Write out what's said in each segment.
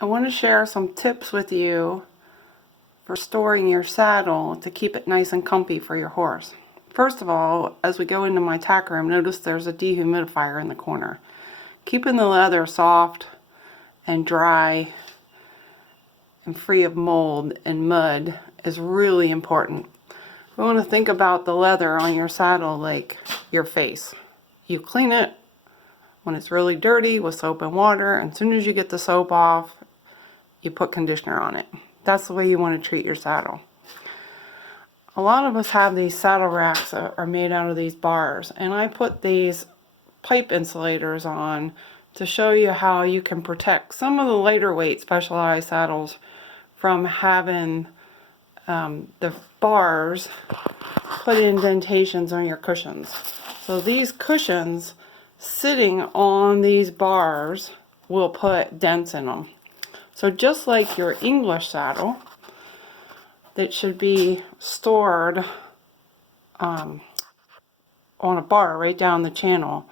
I want to share some tips with you for storing your saddle to keep it nice and comfy for your horse. First of all, as we go into my tack room, notice there's a dehumidifier in the corner. Keeping the leather soft and dry and free of mold and mud is really important. We want to think about the leather on your saddle like your face. You clean it when it's really dirty with soap and water, and as soon as you get the soap off, you put conditioner on it. That's the way you want to treat your saddle. A lot of us have these saddle racks that are made out of these bars, and I put these pipe insulators on to show you how you can protect some of the lighter weight Specialized saddles from having the bars put indentations on your cushions. So these cushions sitting on these bars will put dents in them. So just like your English saddle that should be stored on a bar right down the channel,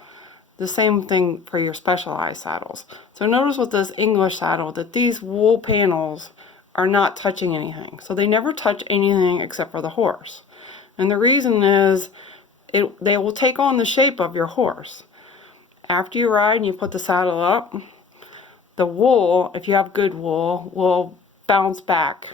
the same thing for your Specialized saddles. So notice with this English saddle that these wool panels are not touching anything. So they never touch anything except for the horse. And the reason is they will take on the shape of your horse. After you ride and you put the saddle up, the wool, if you have good wool, will bounce back,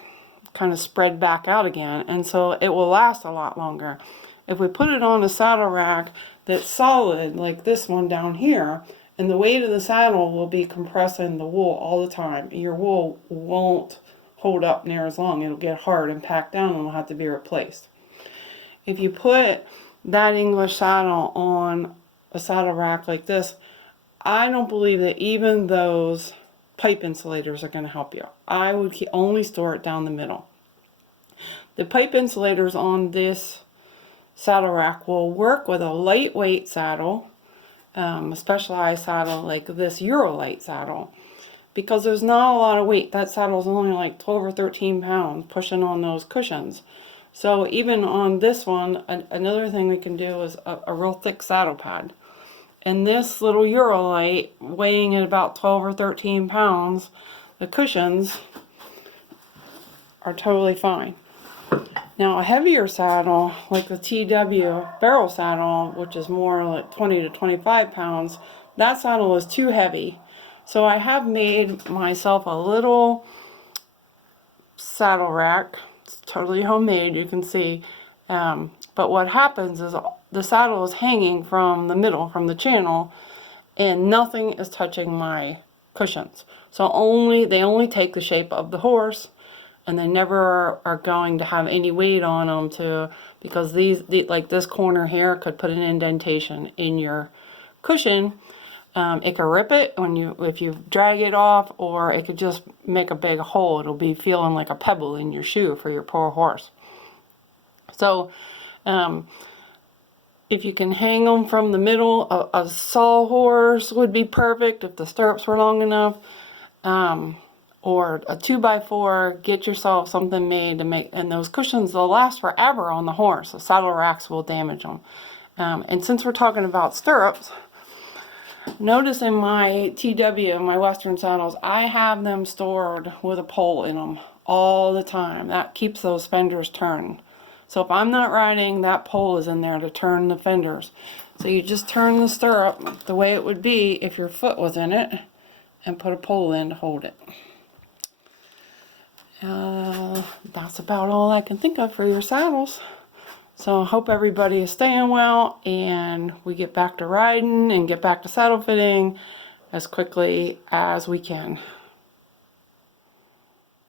kind of spread back out again, and so it will last a lot longer. If we put it on a saddle rack that's solid, like this one down here, and the weight of the saddle will be compressing the wool all the time, your wool won't hold up near as long. It'll get hard and packed down and will have to be replaced. If you put that English saddle on a saddle rack like this, I don't believe that even those pipe insulators are going to help you. I would only store it down the middle. The pipe insulators on this saddle rack will work with a lightweight saddle, a Specialized saddle like this Eurolite saddle, because there's not a lot of weight. That saddle is only like 12 or 13 pounds pushing on those cushions. So even on this one, another thing we can do is a real thick saddle pad. And this little Eurolite, weighing at about 12 or 13 pounds, the cushions are totally fine. Now a heavier saddle, like the TW barrel saddle, which is more like 20 to 25 pounds, that saddle is too heavy. So I have made myself a little saddle rack. It's totally homemade, you can see. But what happens is the saddle is hanging from the middle, from the channel, and nothing is touching my cushions. So they only take the shape of the horse, and they never are going to have any weight on them because like this corner here could put an indentation in your cushion. It could rip it if you drag it off, or it could just make a big hole. It'll be feeling like a pebble in your shoe for your poor horse. So if you can hang them from the middle, a sawhorse would be perfect if the stirrups were long enough, or a 2x4. Get yourself something made to make, and those cushions, they'll last forever on the horse. The saddle racks will damage them. And since we're talking about stirrups, notice in my TW, my Western saddles, I have them stored with a pole in them all the time. That keeps those fenders turned. So if I'm not riding, that pole is in there to turn the fenders. So you just turn the stirrup the way it would be if your foot was in it, and put a pole in to hold it. That's about all I can think of for your saddles. So I hope everybody is staying well, and we get back to riding and get back to saddle fitting as quickly as we can.